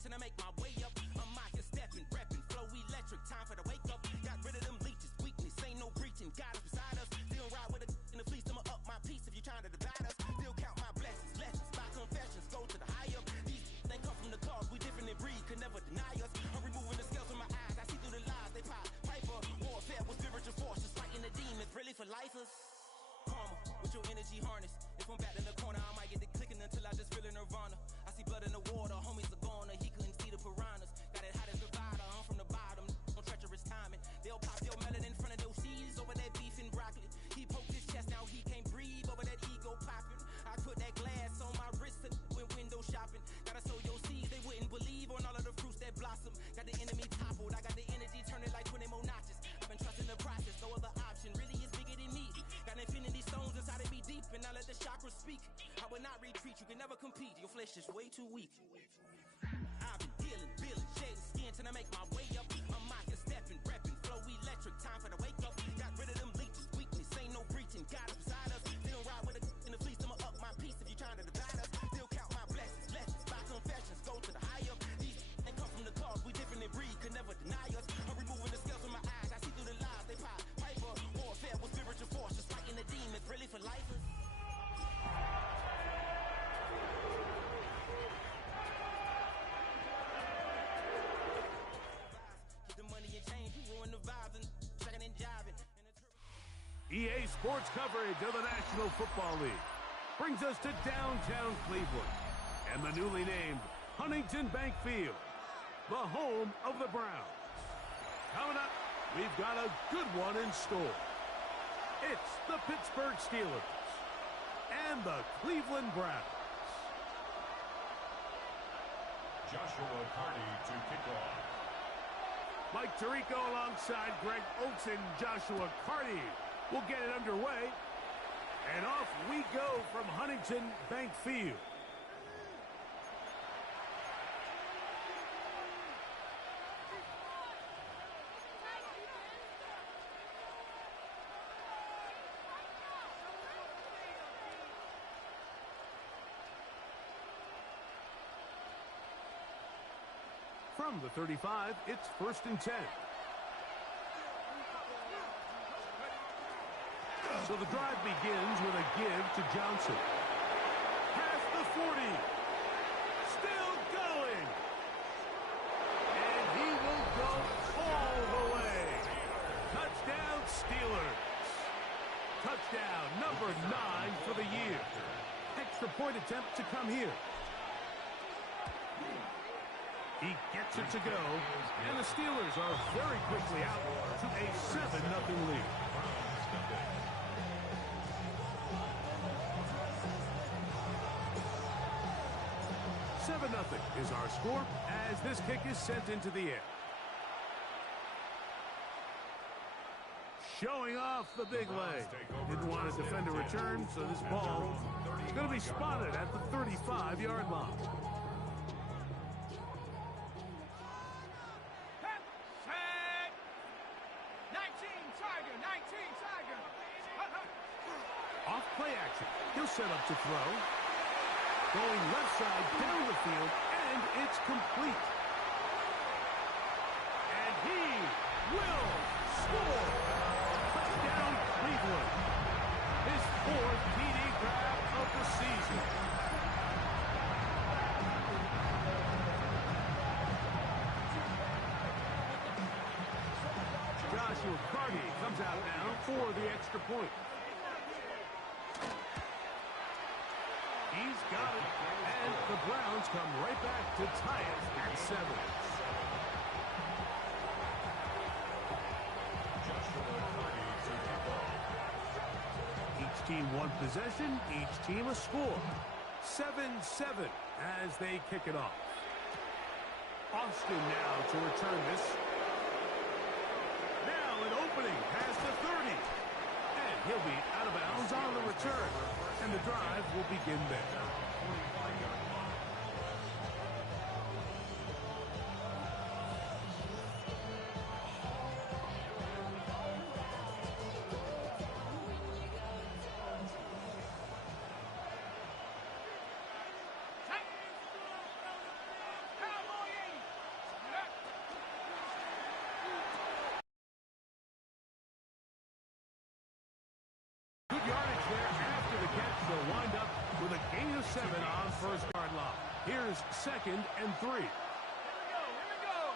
till I make my way up. I'm out here stepping, repping, flow electric, time for the wake up. Got rid of them leeches, weakness, ain't no breaching. God is beside us, still ride with a in the fleece, I'ma up my piece if you trying to divide us. Still count my blessings, lessons, by confessions, go to the high up. These they come from the cause, we different in breed, could never deny us. I'm removing the scales from my eyes, I see through the lies, they pop, piper. Warfare with spiritual forces, fighting the demons, really for lifers. Karma, with your energy harness. If I'm back in the corner, I might get it clicking until I just feel a nirvana. I see blood in the water, homies are gone, he couldn't see the piranhas. Got it hot as Nevada, I'm from the bottom, on treacherous timing. They'll pop your melon in front of those seeds over that beef and broccoli. He poked his chest, now he can't breathe over that ego popping. I put that glass on my wrist when window shopping. Gotta sow your seeds, they wouldn't believe on all of the fruits that blossom. Got the enemy toppled, I got the energy turning like 20 more notches. I've been trusting the process, no other option really is bigger than me. Got infinity stones inside of me deep, and I let the chakras speak. I will not retreat, you can never compete, your flesh is way too weak. I've been dealing, building, shedding skin till I make my way up. I'm out here stepping, repping, flow electric, time for the wake up. Got rid of them leeches, weakness, ain't no breaching, God is beside us. Still ride with a in the fleece, I'ma up my piece if you trying to divide us. Still count my blessings, lessons, by confessions, go to the high up. These ain't come from the cause, we different in breed, could never deny us. I'm removing the scales from my eyes, I see through the lies, they pop, piper. Warfare with spiritual forces, fighting the demons, really for lifers. EA Sports coverage of the National Football League brings us to downtown Cleveland and the newly named Huntington Bank Field, the home of the Browns. Coming up, we've got a good one in store. It's the Pittsburgh Steelers and the Cleveland Browns. Joshua Carty to kick off. Mike Tirico alongside Greg Oates and Joshua Carty will get it underway. And off we go from Huntington Bank Field. From the 35, it's 1st and 10. So the drive begins with a give to Johnson. Past the 40. Still going. And he will go all the way. Touchdown, Steelers. Touchdown number 9 for the year. Extra point attempt to come here. He gets it to go, and the Steelers are very quickly out to a 7-0 lead. Nothing is our score as this kick is sent into the air. Showing off the big leg. Didn't want to defend a return, so this ball is going to be spotted at the 35-yard line. Set. 19 Tiger. Off play action. He'll set up to throw. Going left side down the field, and it's complete. And he will score. Touchdown, Cleveland. His 4th TD grab of the season. Joshua Carty comes out now for the extra point. He's got it, and the Browns come right back to tie it at 7. Each team one possession, each team a score. 7-7 as they kick it off. Austin now to return this. Now an opening past the 30. And he'll be out of bounds on the return. And the drive will begin there. Cowboy 7 on first yard line. Here's 2nd and 3. Here we go.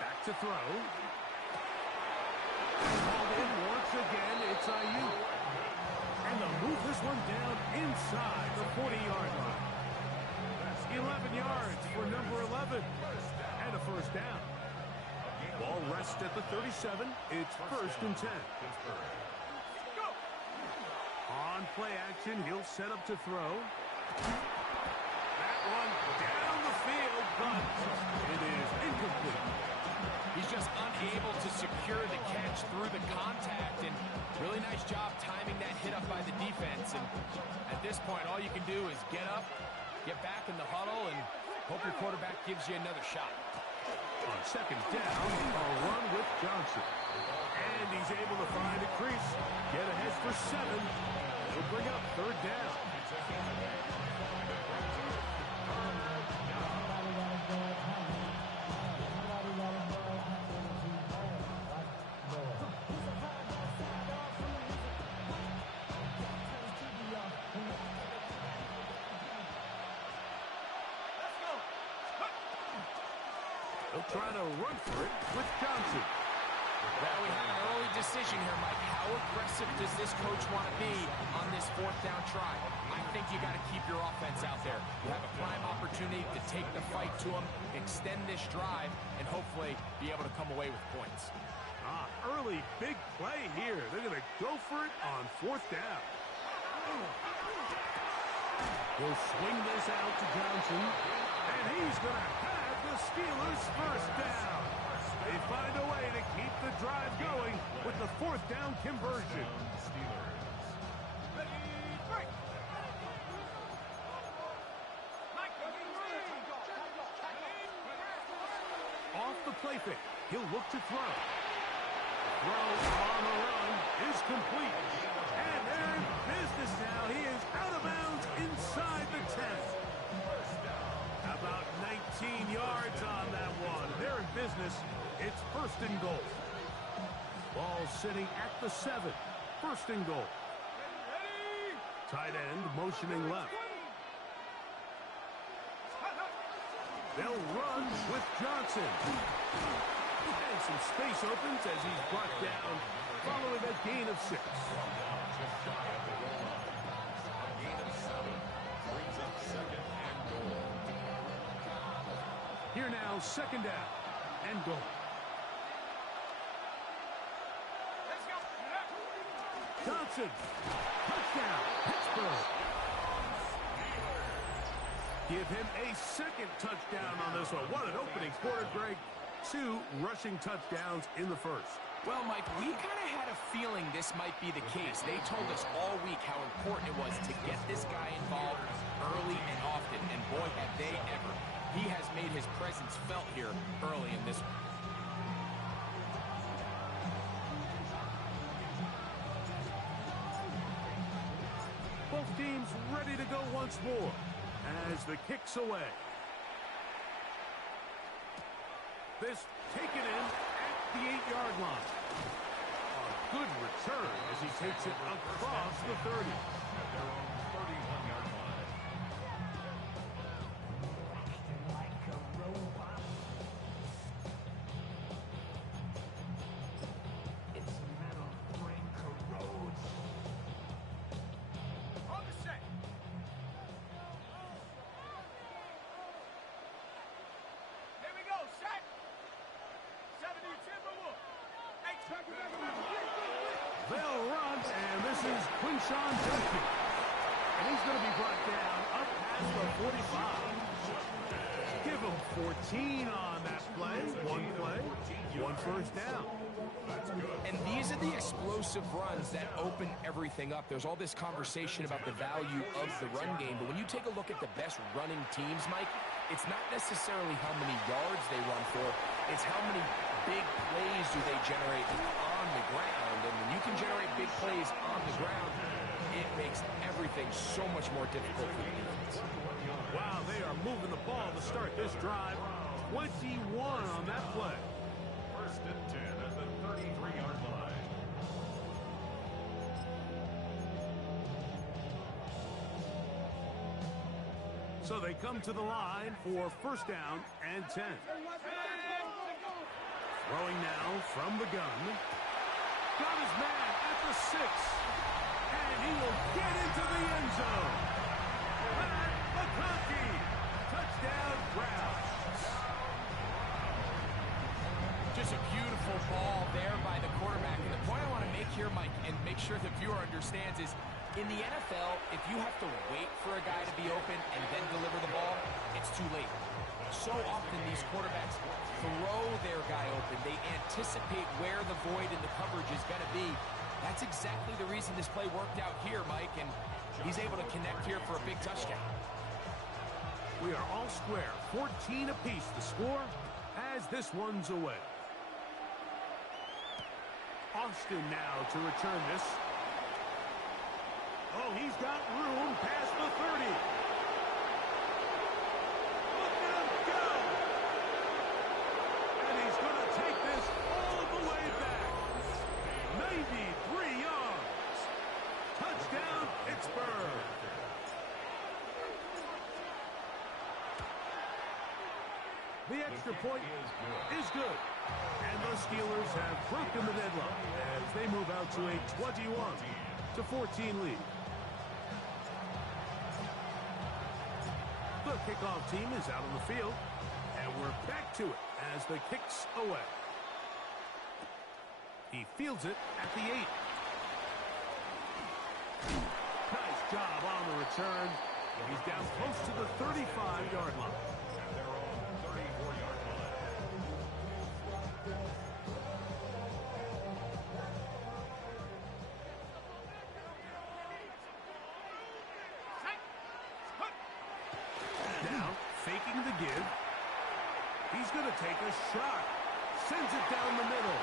Back to throw. Called in once again. It's Ayuk. And they'll move this one down inside the 40-yard line. 11 yards for number 11. And a first down. Ball rests at the 37. It's 1st and 10. On play action, he'll set up to throw. That one down the field, but it is incomplete. He's just unable to secure the catch through the contact, and really nice job timing that hit up by the defense. And at this point, all you can do is get up, get back in the huddle, and hope your quarterback gives you another shot. On 2nd down, a run with Johnson. And he's able to find a crease. Get ahead for 7. He'll bring up 3rd down. They'll try to run for it with Johnson. Well, we have an early decision here, Mike. How aggressive does this coach want to be on this 4th down try? I think you got to keep your offense out there. You have a prime opportunity to take the fight to them, extend this drive, and hopefully be able to come away with points. Early big play here. They're going to go for it on 4th down. He'll swing this out to Johnson, and he's going to have the Steelers' 1st down. They find a way to keep the drive going with the 4th down conversion. Off the play fake, he'll look to throw. Throw on the run is complete. And they're in business now. He is out of bounds inside the 10. About 19 yards on that one. They're in business. It's 1st and goal. Ball sitting at the 7. 1st and goal. Tight end motioning left. They'll run with Johnson. And some space opens as he's brought down following a gain of 6. Here now, 2nd down and goal. Johnson, touchdown, Pittsburgh. Give him a 2nd touchdown on this one. What an opening quarter, Greg. 2 rushing touchdowns in the 1st. Well, Mike, we kind of had a feeling this might be the case. They told us all week how important it was to get this guy involved early and often, and boy, have they ever. He has made his presence felt here early in this one. Both teams ready to go once more as the kick's away. This taken in at the 8-yard line. A good return as he takes it across the 30. They'll run, and this is Quinshawn Judkins. And he's going to be brought down up past the 45. Give him 14 on that play. 1 first down. And these are the explosive runs that open everything up. There's all this conversation about the value of the run game, but when you take a look at the best running teams, Mike, it's not necessarily how many yards they run for, it's how many big plays do they generate on the ground. And when you can generate big plays on the ground, it makes everything so much more difficult for the defense. Wow, they are moving the ball to start this drive. 21 on that play. 1st and 10 at the 33-yard line. So they come to the line for first down and 10. Throwing now from the gun. Got his man at the 6. And he will get into the end zone. Pat McConkey. Touchdown, Browns. Just a beautiful ball there by the quarterback. And the point I want to make here, Mike, and make sure the viewer understands is, in the NFL, if you have to wait for a guy to be open and then deliver the ball, it's too late. So often these quarterbacks throw their guy open. They anticipate where the void in the coverage is going to be. That's exactly the reason this play worked out here, Mike, and he's able to connect here for a big touchdown. We are all square, 14 apiece the score as this one's away. Austin now to return this. Oh, he's got room past the 30. Look at him go! And he's going to take this all the way back. 93 yards. Touchdown, Pittsburgh. The extra point is good. And the Steelers have broken the deadlock as they move out to a 21-14 lead. The kickoff team is out on the field, and we're back to it as the kick's away. He fields it at the 8. Nice job on the return. He's down close to the 35-yard line. At their own 34-yard line. Now, faking the give. He's going to take a shot. Sends it down the middle.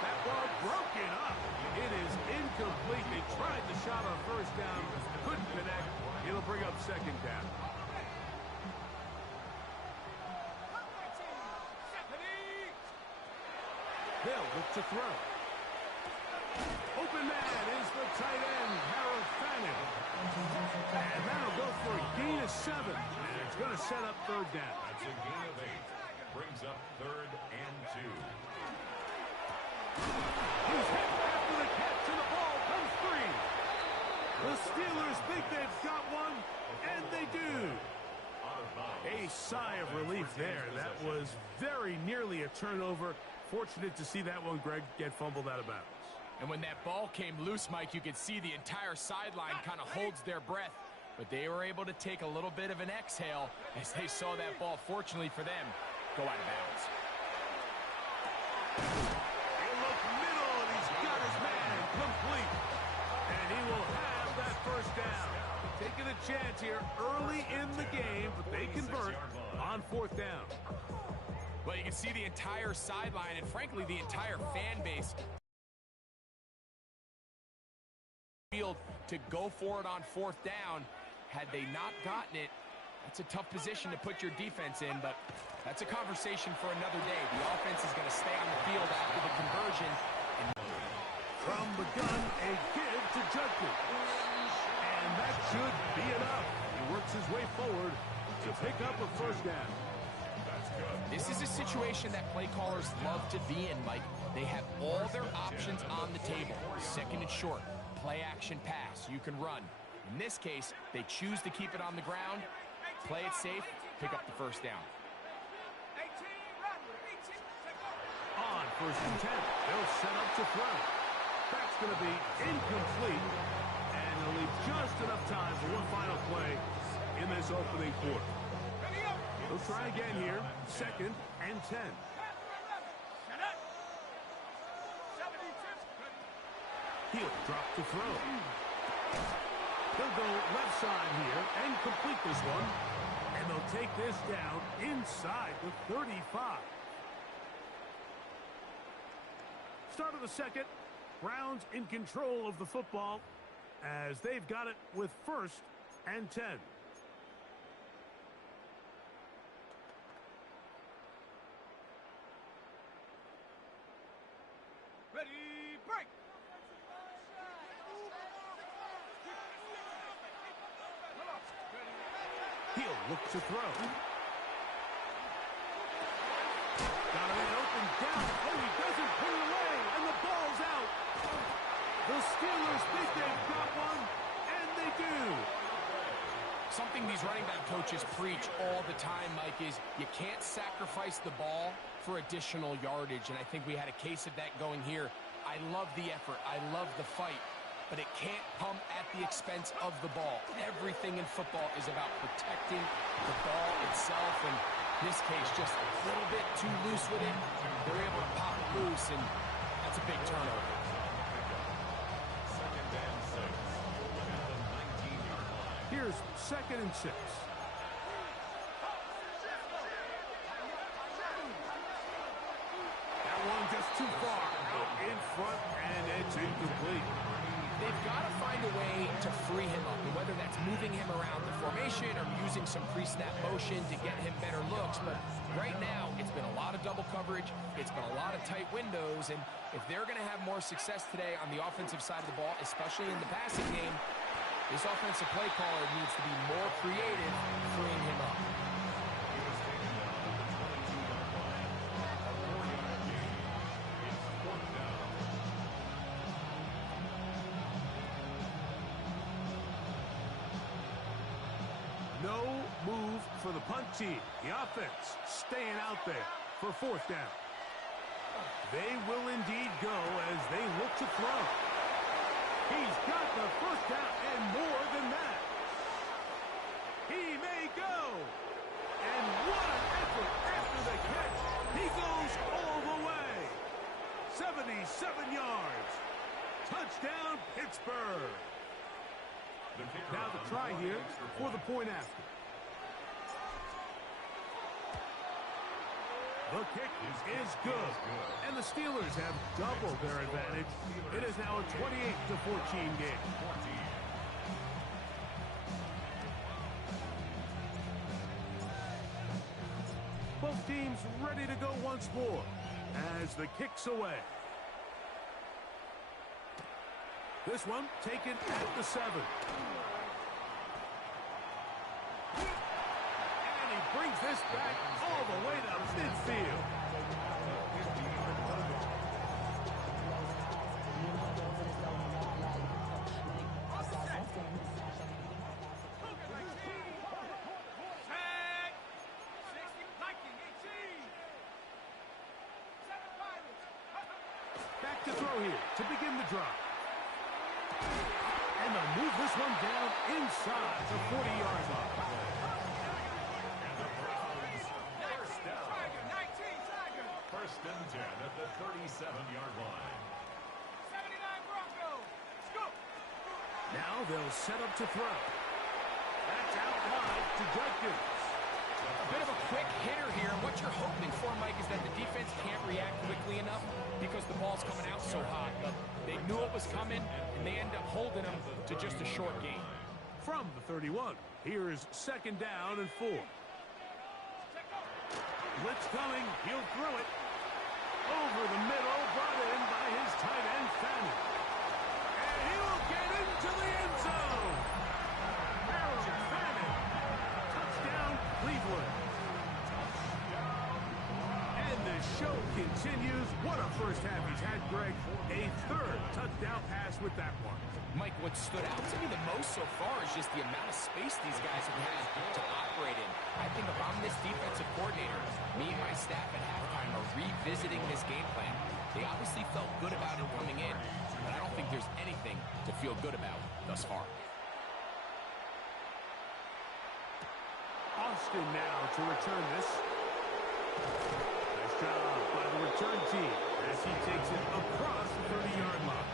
That ball broken up. It is incomplete. They tried the shot on first down. Couldn't connect. It'll bring up second down. They'll look to throw. Open man is the tight end, Harold Fannin. And that'll go for a gain of 7. And it's going to set up third down. That's a gain of 8. Brings up 3rd and 2. He's hit after the catch, and the ball comes free. The Steelers think they've got one, and they do. A sigh of relief there. That was very nearly a turnover. Fortunate to see that one, Greg, get fumbled out of bounds. And when that ball came loose, Mike, you could see the entire sideline kind of holds their breath. But they were able to take a little bit of an exhale as they saw that ball, fortunately for them, go out of bounds. He'll look middle, and he's got his man complete. And he will have that first down. Taking a chance here early in the game, but they convert on 4th down. Well, you can see the entire sideline and, frankly, the entire fan base field to go for it on 4th down. Had they not gotten it, that's a tough position to put your defense in, but that's a conversation for another day. The offense is going to stay on the field after the conversion. From the gun, a give to Judkins. And that should be enough. He works his way forward to pick up a first down. This is a situation that play callers love to be in, Mike. They have all their options on the table. 2nd and short, play action pass, you can run. In this case, they choose to keep it on the ground, play it safe, pick up the first down. On 1st and 10, they'll set up to throw. That's going to be incomplete, and they'll leave just enough time for one final play in this opening quarter. They'll try again here, 2nd and 10. He'll drop to throw. He'll go left side here and complete this one. And they'll take this down inside the 35. Start of the 2nd. Browns in control of the football as they've got it with 1st and 10. Ready, break! He'll look to throw. Got a man open down. Oh, he doesn't put it away, and the ball's out. The Steelers think they've got one, and they do. Something these running back coaches preach all the time, Mike, is you can't sacrifice the ball for additional yardage, and I think we had a case of that going here. I love the effort. I love the fight, but it can't come at the expense of the ball. Everything in football is about protecting the ball itself, and in this case, just a little bit too loose with it. They're able to pop it loose, and that's a big turnover. Here's 2nd and 6. That one just too far out in front, and it's incomplete. They've got to find a way to free him up, and whether that's moving him around the formation or using some pre-snap motion to get him better looks. But right now, it's been a lot of double coverage. It's been a lot of tight windows, and if they're going to have more success today on the offensive side of the ball, especially in the passing game, this offensive play caller needs to be more creative, freeing him up. No move for the punt team. The offense staying out there for 4th down. They will indeed go as they look to throw. He's got the 1st down and more than that. He may go. And what an effort after the catch. He goes all the way. 77 yards. Touchdown, Pittsburgh. Now the try here for the point after. The kick is good. And the Steelers have doubled their advantage. It is now a 28-14 game. Both teams ready to go once more as the kick's away. This one taken at the 7. And he brings this back all the way to midfield. Back to throw here to begin the drive. And they'll move this one down inside the 40-yard line. First and 10 at the 37-yard line. 79 Broncos. Scoop. Now they'll set up to throw. That's out wide to Judkins. A bit of a quick hitter here. What you're hoping for, Mike, is that the defense can't react quickly enough because the ball's coming out so hot. But they knew it was coming, and they end up holding them to just a short gain. From the 31, here's 2nd down and 4. Blitz coming. He'll throw it. Over the middle, brought in by his tight end, Fanning. And he'll get into the end zone. Harold Fanning. Touchdown, Cleveland. And the show continues. What a first half he's had, Greg. A 3rd touchdown pass with that one. Mike, what stood out to me the most so far is just the amount of space these guys have had to operate in. I think if I'm this defensive coordinator, me and my staff at halftime are revisiting this game plan. They obviously felt good about it coming in, but I don't think there's anything to feel good about thus far. Austin now to return this. Nice job by the return team as he takes it across the 30-yard line.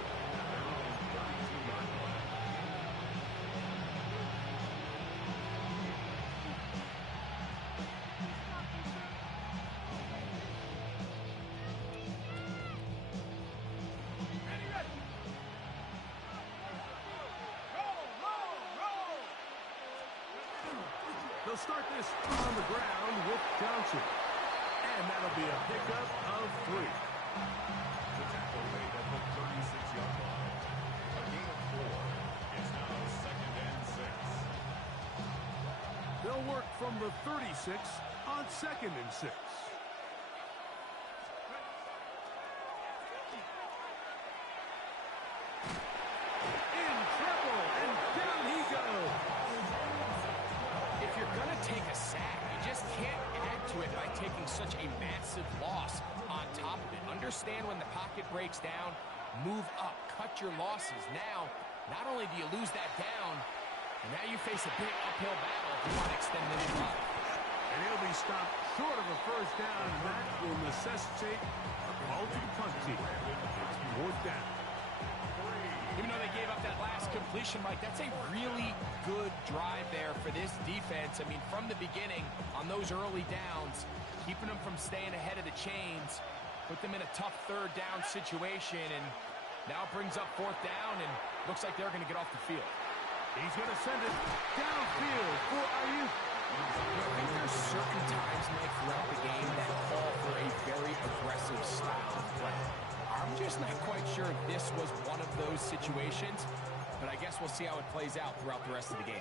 They'll start this on the ground with Johnson. And that'll be a pickup of 3. The tackle made at the 36-yard line. A gain of 4. It's now 2nd and 6. They'll They'll work from the 36 on 2nd and 6. In trouble, and down he goes. If you're going to take a sack, you just can't add to it by taking such a massive loss on top of it. Understand when the pocket breaks down, move up, cut your losses. Now, not only do you lose that down, and now you face a big uphill battle if you want to extend this drive. And he'll be stopped short of a first down, and that will necessitate a call to the punt team. It's 4th down. Even though they gave up that last completion, Mike, that's a really good drive there for this defense. I mean, from the beginning, on those early downs, keeping them from staying ahead of the chains, put them in a tough 3rd down situation, and now it brings up 4th down, and looks like they're going to get off the field. He's going to send it downfield for Ayuk. I think there's certain times, Mike, throughout the game that call for a very aggressive style of play. I'm just not quite sure if this was one of those situations, but I guess we'll see how it plays out throughout the rest of the game.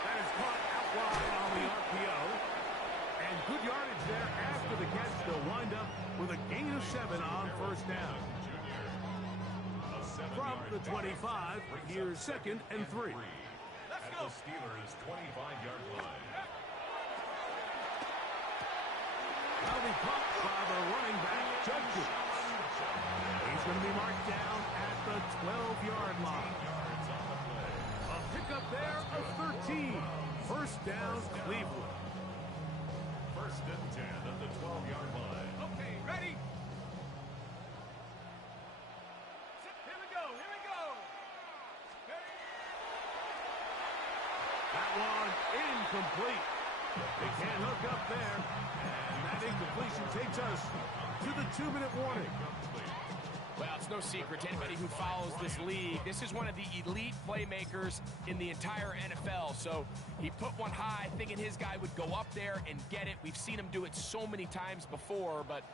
That is caught out wide on the RPO. And good yardage there after the catch. They'll wind up with a gain of 7 on 1st down. From the 25, here's 2nd and 3. At the Steelers' 25-yard line. Now be caught by the running back, Judkins. He's going to be marked down at the 12-yard line. A pickup there of 13. 1st down, Cleveland. 1st and 10 at the 12-yard line. Okay, ready? Here we go, here we go. That one incomplete. They can't hook up there. And that incompletion takes us to the 2-minute warning. Well, it's no secret to anybody who follows this league. This is one of the elite playmakers in the entire NFL. So he put one high, thinking his guy would go up there and get it. We've seen him do it so many times before, but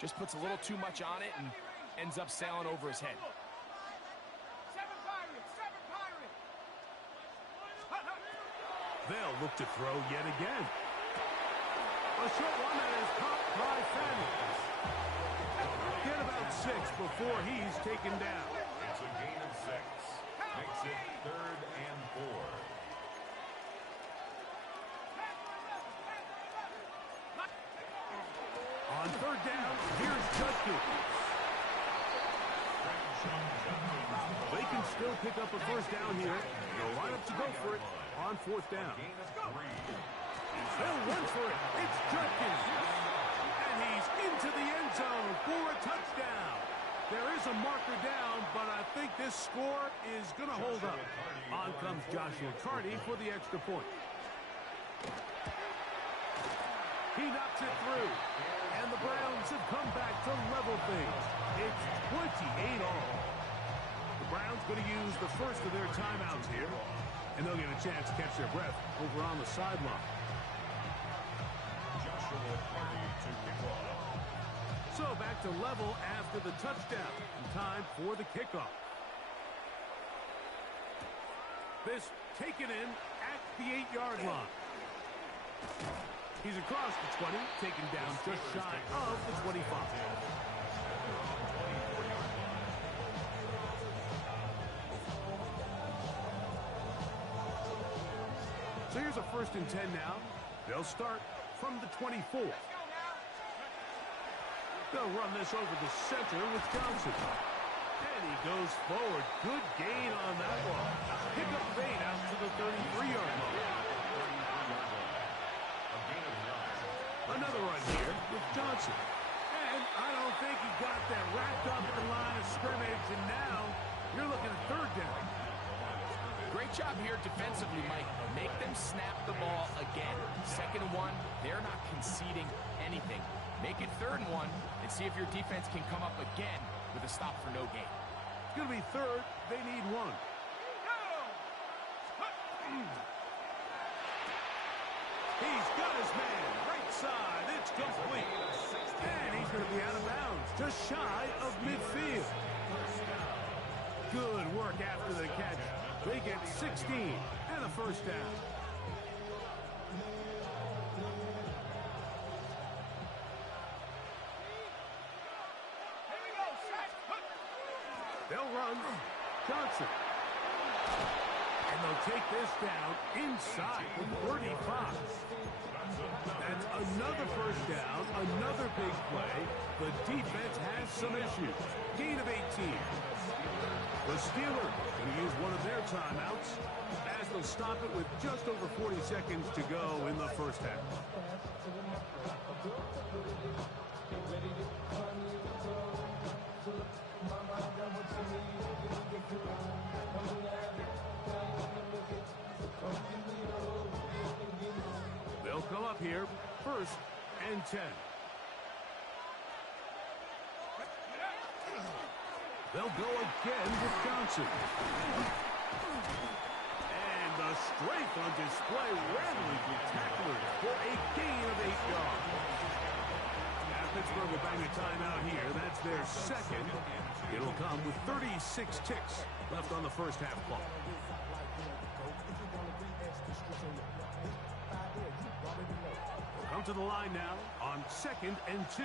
just puts a little too much on it and ends up sailing over his head. 7 Pirates, 7 Pirates. They'll look to throw yet again. A short one that is caught by Fanning. Get about 6 before he's taken down. It's a gain of 6. Makes it 3rd and 4. On 3rd down, here's Judkins. They can still pick up a first down here. They'll line up to go for it on 4th down. Gain of 3. They'll run for it. It's Judkins. And he's into the end zone for a touchdown. There is a marker down, but I think this score is going to hold up. On comes Joshua Carty for the extra point. He knocks it through. And the Browns have come back to level things. It's 28 all. The Browns going to use the first of their timeouts here. And they'll get a chance to catch their breath over on the sideline. Joshua Carty to kick off. So back to level after the touchdown. Time for the kickoff. This taken in at the 8-yard line. He's across the 20, taken down just shy of the 25. So here's a 1st and 10 now. They'll start from the 24. They'll run this over the center with Johnson. And he goes forward. Good gain on that one. Pick up fade out to the 33-yard line. Another run here with Johnson. And I don't think he got that wrapped up in the line of scrimmage. And now you're looking at 3rd down. Great job here defensively, Mike. Make them snap the ball again. 2nd and 1, they're not conceding anything. Make it 3rd and 1 and see if your defense can come up again with a stop for no gain. It's going to be 3rd. They need 1. He's got his man. Right side. It's complete. And he's going to be out of bounds. Just shy of midfield. Good work after the catch. They get 16 and a first down. Here we go, set. They'll run. Johnson. And they'll take this down inside the 35. That's another first down, another big play. The defense has some issues. Gain of 18. The Steelers going to use one of their timeouts as they'll stop it with just over 40 seconds to go in the first half. They'll come up here, 1st and 10. They'll go again with Johnson. And the strength on display, rattling through tacklers for a gain of 8 yards. Now Pittsburgh will bang a timeout here. That's their second. It'll come with 36 ticks left on the first half clock. We'll come to the line now on 2nd and 2.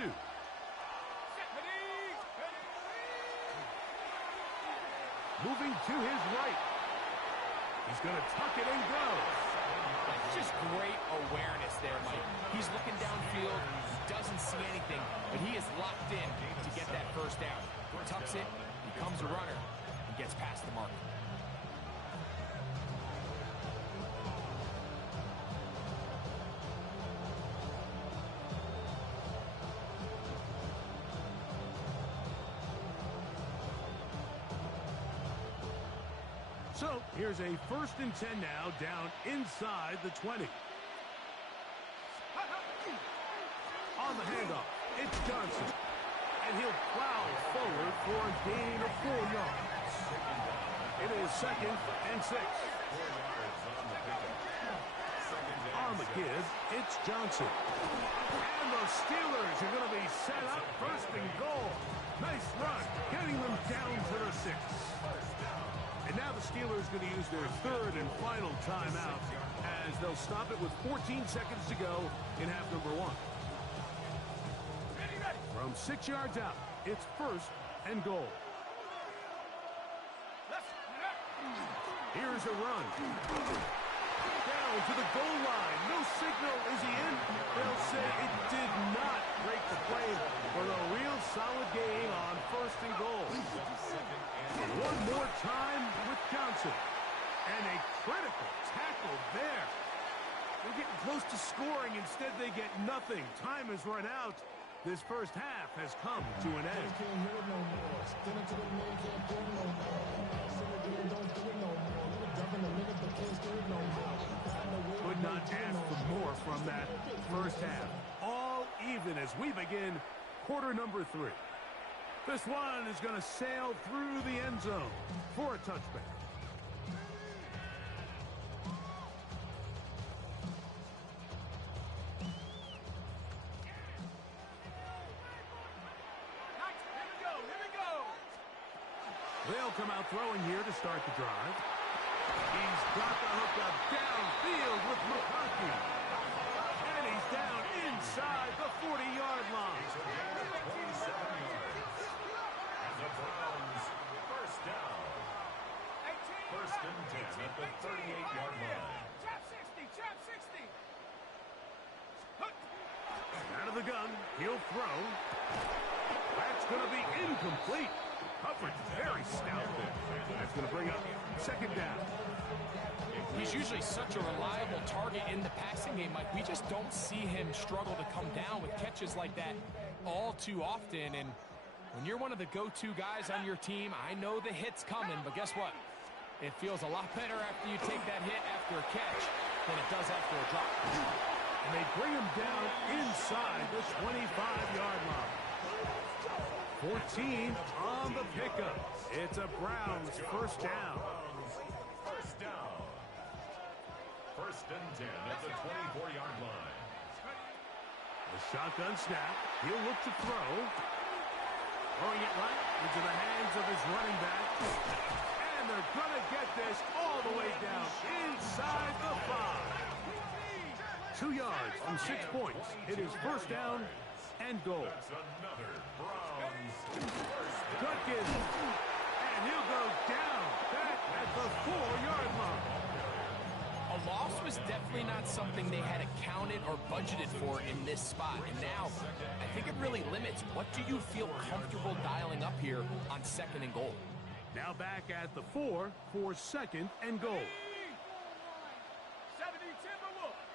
Moving to his right. He's going to tuck it and go. Just great awareness there, Mike. He's looking downfield, doesn't see anything, but he is locked in to get that first down. He tucks it, becomes a runner, and gets past the mark. So here's a 1st and 10 now, down inside the 20. On the handoff, it's Johnson. And he'll plow forward for a gain of 4 yards. It is 2nd and 6. On the give, it's Johnson. And the Steelers are going to be set up 1st and goal. Nice run, getting them down to the 6. And now the Steelers are going to use their 3rd and final timeout as they'll stop it with 14 seconds to go in half number 1. From 6 yards out, it's 1st and goal. Here's a run. Down to the goal line. No signal. Is he in? They'll say it did not break the play for a real solid gain on 1st and goal. One more time with Johnson. And a critical tackle there. They're getting close to scoring. Instead, they get nothing. Time has run out. This first half has come to an end. Could not ask for more from that first half. All even as we begin quarter number 3. This one is going to sail through the end zone for a touchback. They'll come out throwing here to start the drive. He's got the hook up downfield with McConkey. And he's down inside the 40-yard line. 27 yards. And the Browns, first down. 1st and 10 at the 38-yard line. Trap 60, trap 60. Out of the gun, he'll throw. That's going to be incomplete. Coverage very stout there. That's going to bring up 2nd down. He's usually such a reliable target in the passing game, Mike. We just don't see him struggle to come down with catches like that all too often. And when you're one of the go-to guys on your team, I know the hit's coming, but guess what? It feels a lot better after you take that hit after a catch than it does after a drop. And they bring him down inside the 25-yard line. 14 on the pickup. It's a Browns first down. First down. 1st and 10 at the 24-yard line. The shotgun snap. He'll look to throw. Throwing it right into the hands of his running back. this all the way down inside the 5. 2 yards from 6 points. It is first down and goal. That's another Browns first down. Judkins, and he'll go down back at the 4-yard line. A loss was definitely not something they had accounted or budgeted for in this spot. And now, I think it really limits what do you feel comfortable dialing up here on 2nd and goal. Now back at the 4 for 2nd and goal. 70 Timberwolves.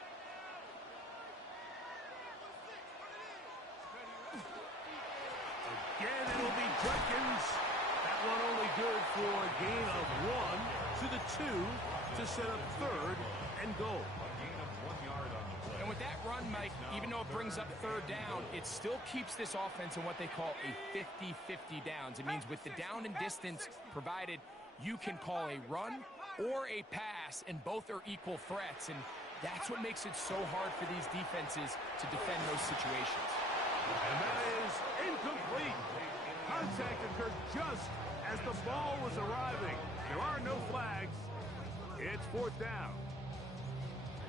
Again, it'll be Judkins. That one only good for a gain of 1 to the 2 to set up 3rd and goal. A gain of 1 yard on the play. And with that run, Mike, even though it brings up 3rd down, it still keeps this offense in what they call a 50-50 downs. It means with the down and distance provided, you can call a run or a pass, and both are equal threats. And that's what makes it so hard for these defenses to defend those situations. And that is incomplete. Contact occurred just as the ball was arriving. There are no flags. It's 4th down.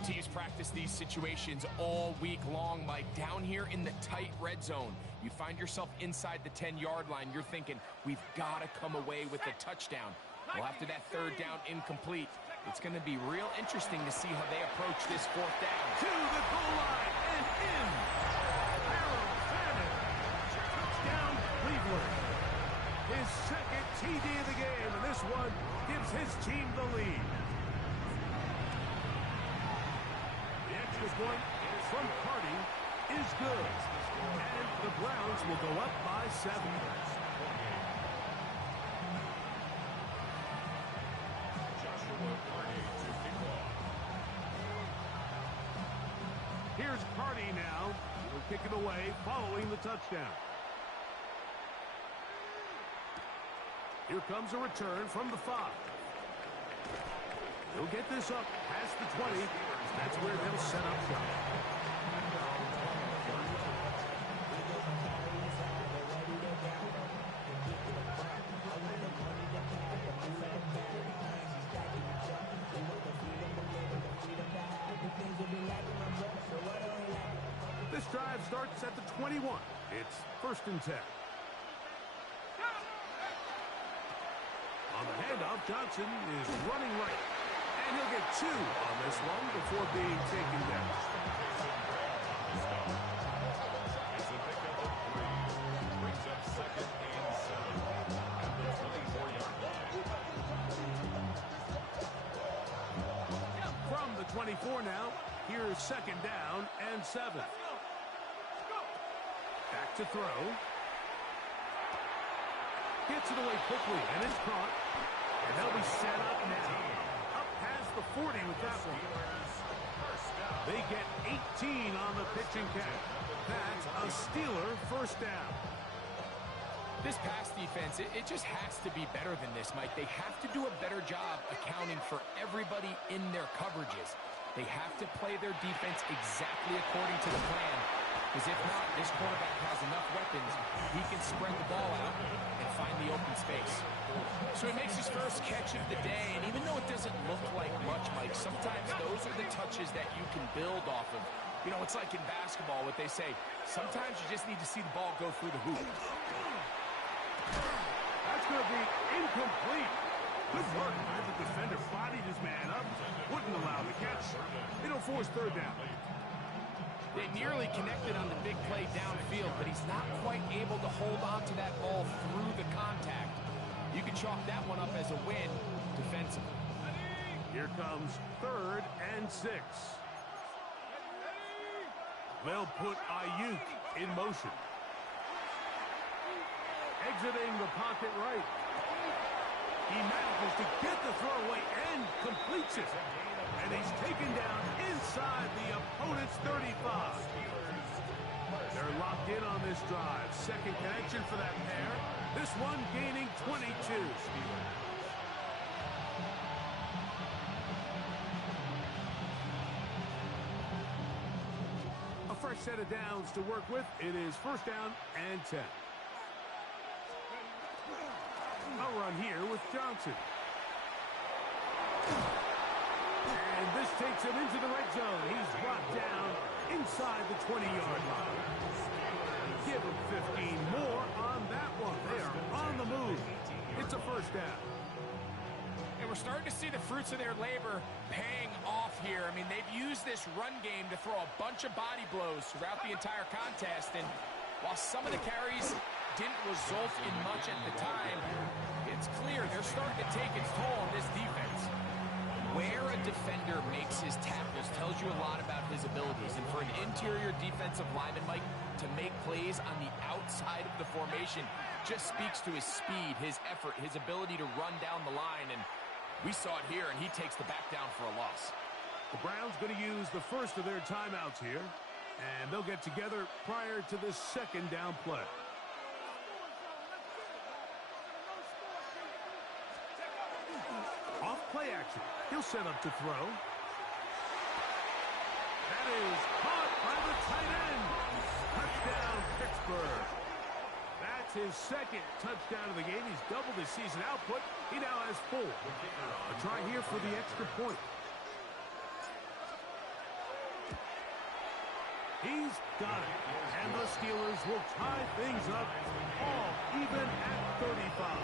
Teams practice these situations all week long, Mike. Down here in the tight red zone, you find yourself inside the 10-yard line. You're thinking, we've got to come away with a touchdown. Well, after that 3rd down incomplete, it's going to be real interesting to see how they approach this 4th down. To the goal line and in. Harold Fannin. Touchdown, Cleveland. His 2nd TD of the game, and this one gives his team the lead. The extra point from Carty is good. And the Browns will go up by 7. Here's Carty now. He'll kick it away following the touchdown. Here comes a return from the 5. He'll get this up past the 20. That's where they'll set up shop. This drive starts at the 21. It's 1st and 10. On the handoff, Johnson is running right. And he'll get 2 on this one before being taken down. It's a pickup of 3. Brings up 2nd and 7 at the 24-yard line. From the 24 now, here's 2nd down and 7. Back to throw. Gets it away quickly, and it's caught. And they'll be set up now. Up past the 40 with that one. They get 18 on the pitching count. That's a Steeler 1st down. This pass defense, it just has to be better than this, Mike. They have to do a better job accounting for everybody in their coverages. They have to play their defense exactly according to the plan. Because if not, this quarterback has enough weapons, he can spread the ball out and find the open space. So he makes his first catch of the day, and even though it doesn't look like much, Mike, sometimes those are the touches that you can build off of. You know, it's like in basketball, what they say, sometimes you just need to see the ball go through the hoop. That's going to be incomplete. Good work. The defender bodied his man up, wouldn't allow the catch. It'll force 3rd down. They nearly connected on the big play downfield, but he's not quite able to hold on to that ball through the contact. You can chalk that one up as a win defensively. Here comes 3rd and 6. They'll put Ayuk in motion. Exiting the pocket right. He manages to get the throw away and completes it. And he's taken down inside the opponent's 35. They're locked in on this drive. 2nd connection for that pair. This one gaining 22. A fresh set of downs to work with. It is 1st down and 10. A run here with Johnson. And this takes him into the red zone. He's brought down inside the 20-yard line. Give him 15 more on that one. They are on the move. It's a first down. And we're starting to see the fruits of their labor paying off here. I mean, they've used this run game to throw a bunch of body blows throughout the entire contest. And while some of the carries didn't result in much at the time, it's clear they're starting to take its toll on this defense. Where a defender makes his tackles tells you a lot about his abilities. And for an interior defensive lineman, Mike, to make plays on the outside of the formation just speaks to his speed, his effort, his ability to run down the line. And we saw it here, and he takes the back down for a loss. The Browns going to use the first of their timeouts here, and they'll get together prior to the second down play. Off play action. He'll set up to throw. That is caught by the tight end. Touchdown, Pittsburgh. That's his second touchdown of the game. He's doubled his season output. He now has 4. A try here for the extra point. He's got it. And the Steelers will tie things up all even at 35.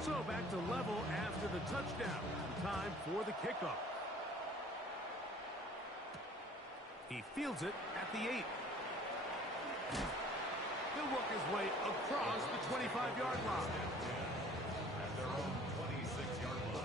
So back to level after the touchdown. Time for the kickoff. He fields it at the 8. He'll work his way across the 25-yard line. At their own 26-yard line.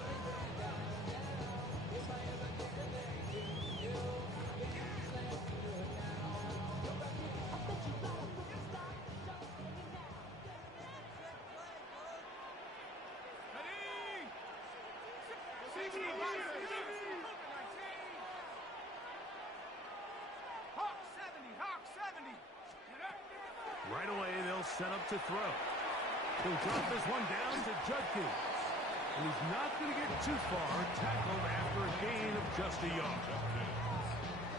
Right away, they'll set up to throw. He'll drop this one down to Judkins. And he's not going to get too far, tackled after a gain of just a yard.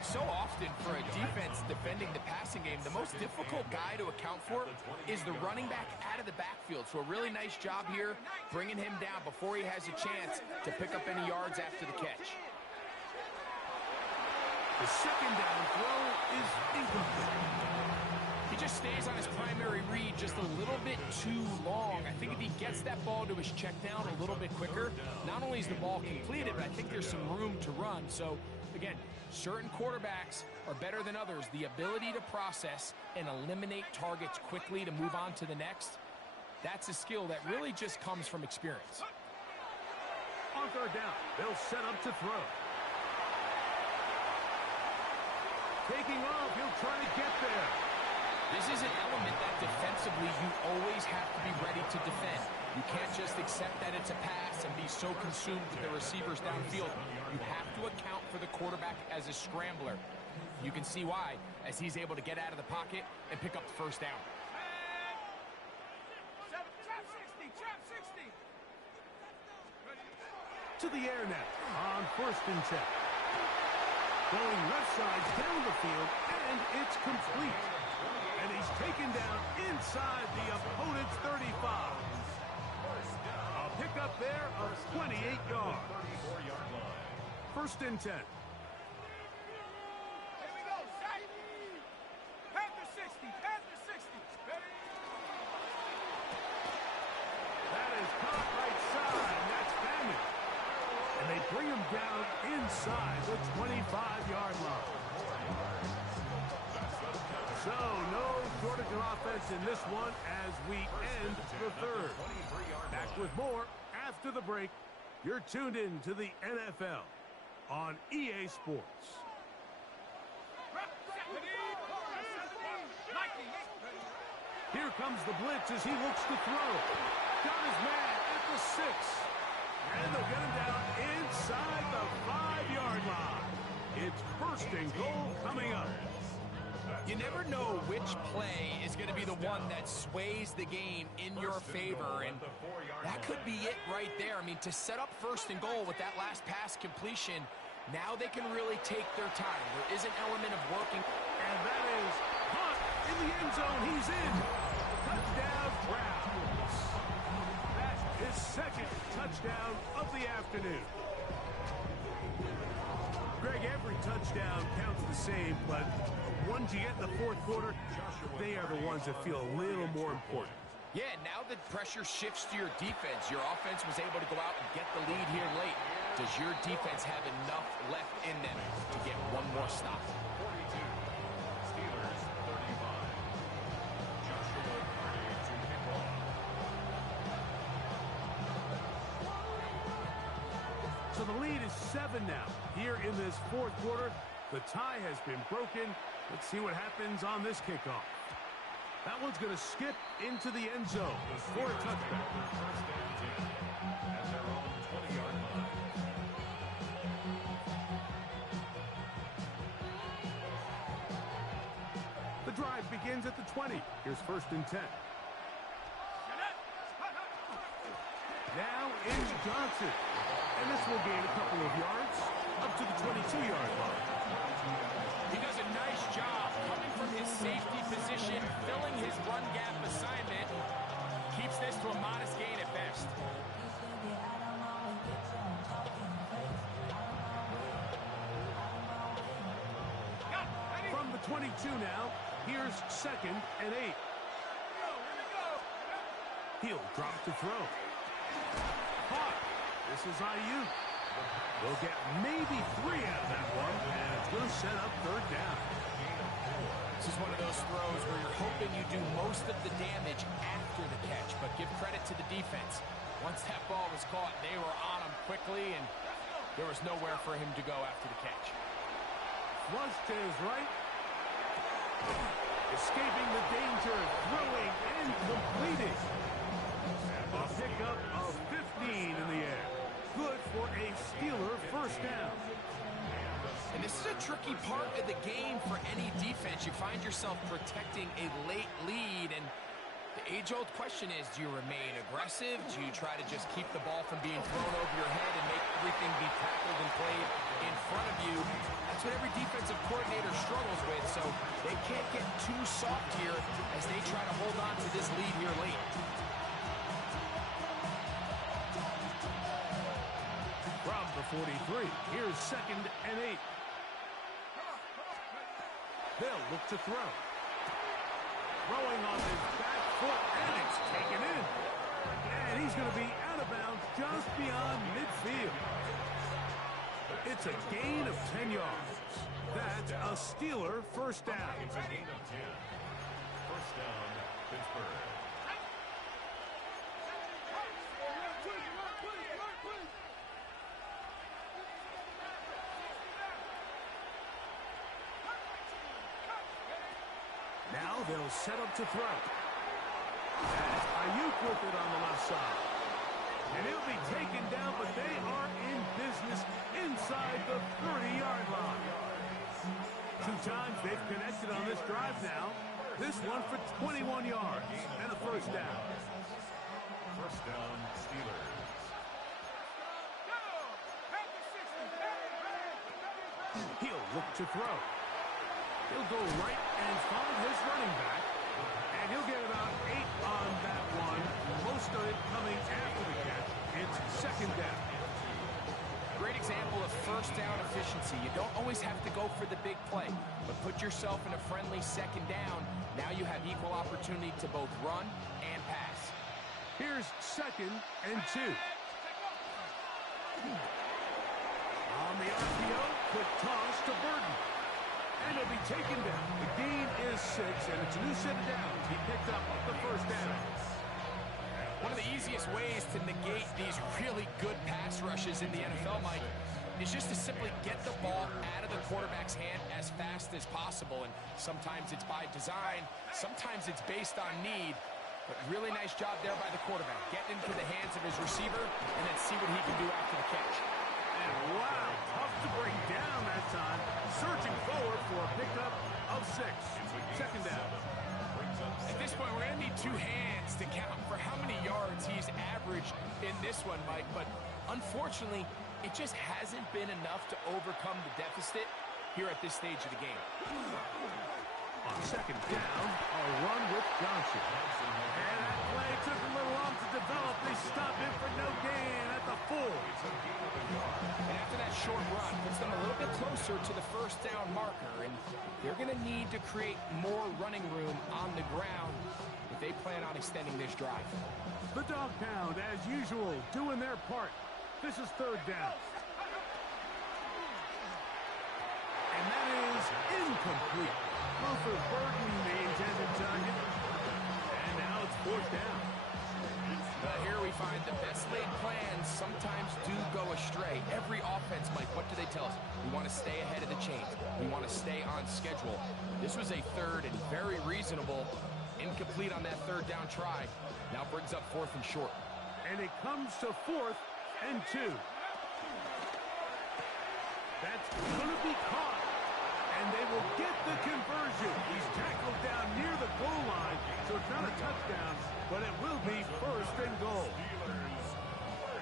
So often for a defense defending the passing game, the most difficult guy to account for is the running back out of the backfield. So a really nice job here bringing him down before he has a chance to pick up any yards after the catch. The second down throw is incomplete. He just stays on his primary read just a little bit too long. I think if he gets that ball to his check down a little bit quicker, not only is the ball completed, but I think there's some room to run. So, again, certain quarterbacks are better than others. The ability to process and eliminate targets quickly to move on to the next, that's a skill that really just comes from experience. On third down, they'll set up to throw. Taking off, he'll try to get there. This is an element that defensively you always have to be ready to defend. You can't just accept that it's a pass and be so consumed with the receivers downfield. You have to account for the quarterback as a scrambler. You can see why, as he's able to get out of the pocket and pick up the first down. To the air now on 1st and 10. Going left side down the field, and it's complete. And he's taken down inside the opponent's 35. A pickup there of 28 yards. 34-yard line. 1st and 10. Here we go, Sack. Panther 60, Panther 60. Ready? That is caught right side. That's Famine. And they bring him down inside the 25-yard line. So, no shortage of offense in this one as we end the third. Back with more after the break. You're tuned in to the NFL on EA Sports. Here comes the blitz as he looks to throw. Got his man at the 6. And they'll get him down inside the 5-yard line. It's 1st and goal coming up. You never know which play is going to be the one that sways the game in your favor, and that could be it right there. I mean, to set up 1st and goal with that last pass completion, now they can really take their time. There is an element of working. And that is caught in the end zone. He's in. Touchdown, Browns. That is second touchdown of the afternoon. Greg, every touchdown counts the same, but the ones you get in the fourth quarter, they are the ones that feel a little more important. Yeah, now that pressure shifts to your defense, your offense was able to go out and get the lead here late. Does your defense have enough left in them to get one more stop? 42. Steelers 35. Joshua Purdy to kick off. So the lead is 7 now. Here in this fourth quarter, the tie has been broken. Let's see what happens on this kickoff. That one's going to skip into the end zone for a touchback. First and 10 at their own 20-yard line. The drive begins at the 20. Here's first and 10. Now in Johnson. And this will gain a couple of yards up to the 22-yard line. He does a nice job coming from his safety position, filling his run gap assignment. Keeps this to a modest gain at best. From the 22 now, here's second and 8. He'll drop to throw. Caught. This is Ayuk. They'll get maybe 3 out of that one, and it's going to set up third down. This is one of those throws where you're hoping you do most of the damage after the catch, but give credit to the defense. Once that ball was caught, they were on him quickly, and there was nowhere for him to go after the catch. Flush to his right. Escaping the danger, throwing and completing. A pickup of 15 in the air. Good for a Steeler first down. And this is a tricky part of the game for any defense. You find yourself protecting a late lead, and the age-old question is, do you remain aggressive? Do you try to just keep the ball from being thrown over your head and make everything be tackled and played in front of you? That's what every defensive coordinator struggles with, so they can't get too soft here as they try to hold on to this lead here late. From the 43, here's second and 8. They'll look to throw. Throwing on his back foot, and it's taken in. And he's going to be out of bounds just beyond midfield. It's a gain of 10 yards. That's a Steeler first down. It's a gain of 10. First down, Pittsburgh. Now they'll set up to throw. That's Ayuk with it on the left side. And he'll be taken down, but they are in business inside the 30-yard line. 2 times they've connected on this drive now. This one for 21 yards and a first down. First down, Steelers. He'll look to throw. He'll go right and find his running back. And he'll get about 8 on that one. Most of it coming after the catch. It's second down. Great example of first down efficiency. You don't always have to go for the big play, but put yourself in a friendly second down. Now you have equal opportunity to both run and pass. Here's second and 2. On the RPO, quick toss to Burton. And he'll be taken down. The gain is 6, and it's a new set of downs. He picked up the first down. One of the easiest ways to negate these really good pass rushes in the NFL, Mike, is just to simply get the ball out of the quarterback's hand as fast as possible. And sometimes it's by design, sometimes it's based on need. But really nice job there by the quarterback. Getting into the hands of his receiver and then see what he can do after the catch. And wow, tough to bring down that time. Searching forward for a pickup of 6. Second down. At this point, we're going to need 2 hands to count for how many yards he's averaged in this one, Mike. But unfortunately, it just hasn't been enough to overcome the deficit here at this stage of the game. On second down, a run with Johnson. closer to the first down marker, and they're going to need to create more running room on the ground if they plan on extending this drive. The dog pound, as usual, doing their part. This is third down. And that is incomplete. Rutherford Burton, the intended target. And now it's fourth down. Here we find the best laid plans sometimes do go astray. Every offense, Mike, what do they tell us? We want to stay ahead of the chains. We want to stay on schedule. This was a third and very reasonable. Incomplete on that third down try. Now brings up fourth and short. And it comes to 4th and 2. That's going to be caught. And they will get the conversion. He's tackled down near the goal line, so it's not a touchdown, but it will be first and goal.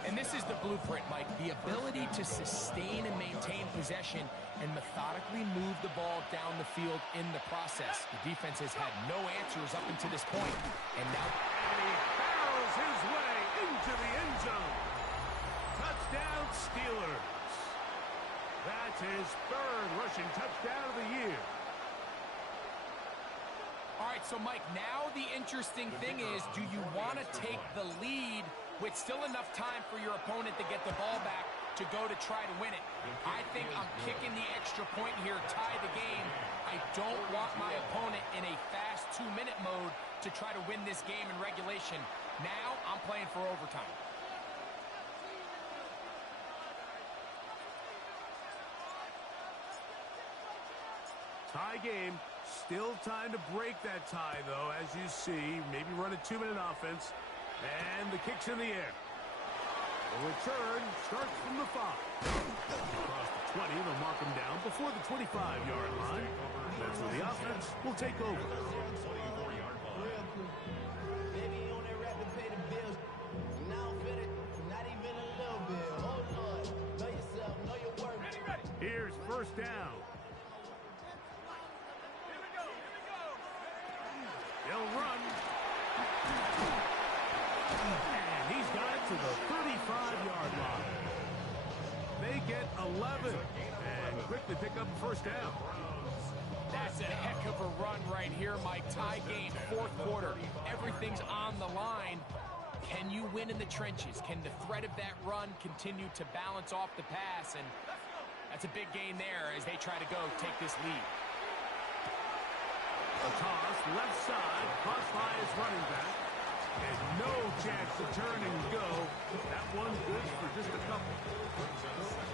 And this is the blueprint, Mike. The ability to sustain and maintain possession and methodically move the ball down the field in the process. The defense has had no answers up until this point. And now... And he barrels his way into the end zone. Touchdown, Steelers. That's his third rushing touchdown of the year. All right, so, Mike, now the interesting thing is, do you want to take the lead with still enough time for your opponent to get the ball back to go to try to win it? I think I'm kicking the extra point here, tie the game. I don't want my opponent in a fast 2-minute mode to try to win this game in regulation. Now I'm playing for overtime. Tie game. Still time to break that tie, though, as you see. Maybe run a 2-minute offense. And the kick's in the air. The return starts from the 5. Across the 20, they'll mark him down before the 25-yard line. That's where the offense will take over. Here's first down. He'll run. And he's got it to the 35-yard line. They get 11 and quickly pick up the first down. That's a heck of a run right here, Mike. Tie game, fourth quarter. Everything's on the line. Can you win in the trenches? Can the threat of that run continue to balance off the pass? And that's a big gain there as they try to go take this lead. A toss, left side, caught by his running back. And no chance to turn and go. That one good for just a couple.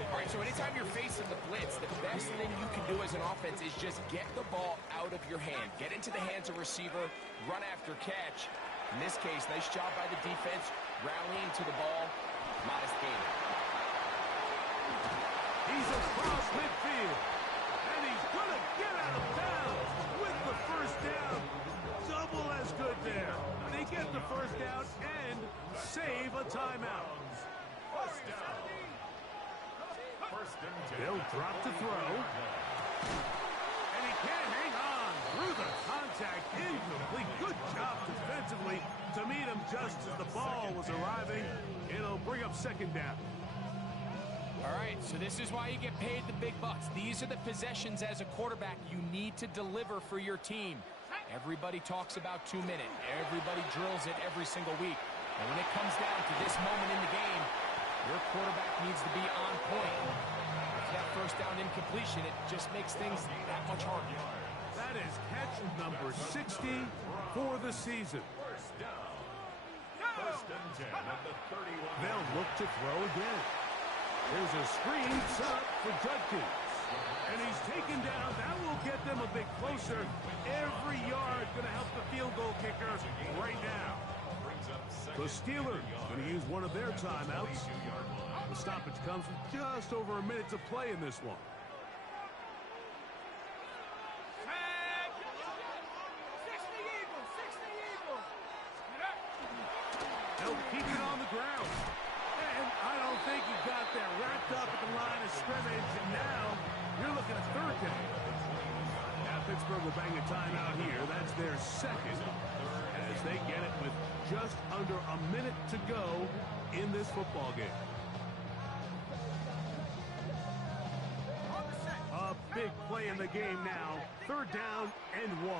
All right, so anytime you're facing the blitz, the best thing you can do as an offense is just get the ball out of your hand. Get into the hands of receiver, run after catch. In this case, nice job by the defense, rallying to the ball. Modest gain. He's across midfield. And he's going to get out of bounds with the first down. Double as good there. They get the first down and save a timeout. They'll drop to throw. And he can't hang on through the contact. Incomplete. Good job defensively to meet him just as the ball was arriving. It'll bring up second down. All right, so this is why you get paid the big bucks. These are the possessions as a quarterback you need to deliver for your team. Everybody talks about 2-minute. Everybody drills it every single week. And when it comes down to this moment in the game, your quarterback needs to be on point. After that first down incompletion, it just makes things that much harder. That is catch number 60 for the season. They'll look to throw again. There's a screen set up for Judkins. And he's taken down. That will get them a bit closer. Every yard going to help the field goal kicker right now. The Steelers going to use one of their timeouts. The stoppage comes with just over a minute to play in this one. They'll keep it on the ground. And I don't think he got there. Wrapped up at the line of scrimmage. And now you're looking at third down. Now Pittsburgh will bang a timeout here. That's their second as they get it with just under a minute to go in this football game. big play in the game now. 3rd down and 1.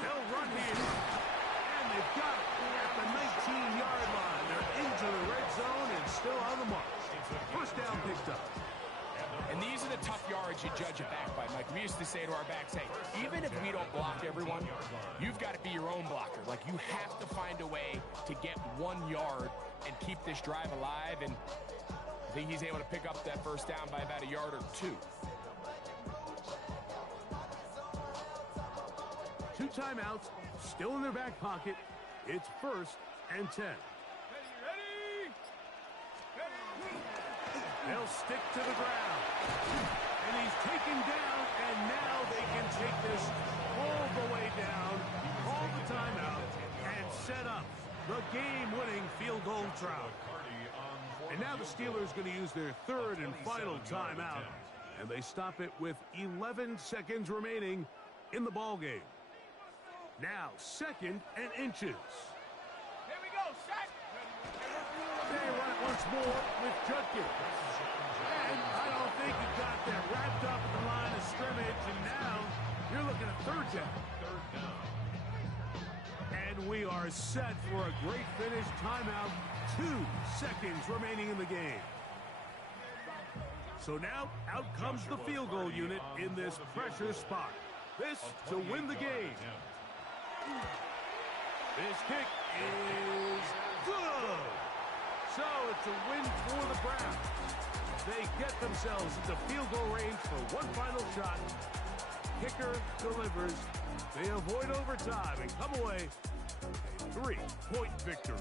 They'll run here. And they've got it at the 19-yard line. They're into the red zone and still on the mark. 1st down picked up. And these are the tough yards you judge it back by, Mike. We used to say to our backs, hey, even if we don't block everyone, you've got to be your own blocker. Like, you have to find a way to get 1 yard and keep this drive alive. And I think he's able to pick up that 1st down by about a yard or 2. 2 timeouts, still in their back pocket. It's 1st and 10. They'll stick to the ground. And he's taken down, and now they can take this all the way down, call the timeout, and set up the game-winning field goal try. And now the Steelers going to use their 3rd and final timeout, and they stop it with 11 seconds remaining in the ballgame. Now 2nd and inches. Here we go, set. They run it once more with Judkins. And I don't think he got that wrapped up at the line of scrimmage, and now you're looking at 3rd down. And we are set for a great finish. Timeout, 2 seconds remaining in the game. So now out comes the field goal unit in this pressure spot. This to win the game. This kick is good. So it's a win for the Browns. They get themselves into field goal range for one final shot. Kicker delivers. They avoid overtime and come away a 3-point victory.